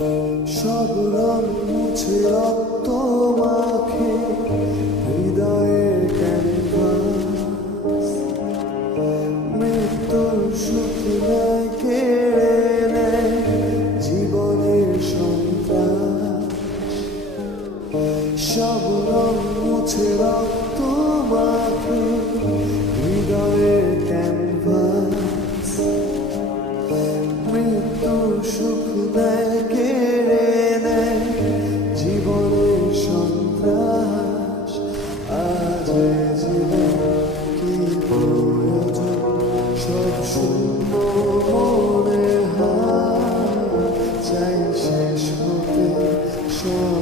সব রং মুছে রক্ত মাখে হৃদয়ের ক্যানভাস। মৃত্যুর সুখ নেয় কেড়ে নেয় জীবনের সন্ত্রাস। সব রং মুছে রক্ত মাখে হৃদয়ের ক্যানভাস। মৃত্যুর সুখ নেয় কেড়ে নেয় জীবনের সন্ত্রাস। আজ জীবন কি প্রয়োজন, সব শূন্য মনে হয়, চাই শেষ হতে সব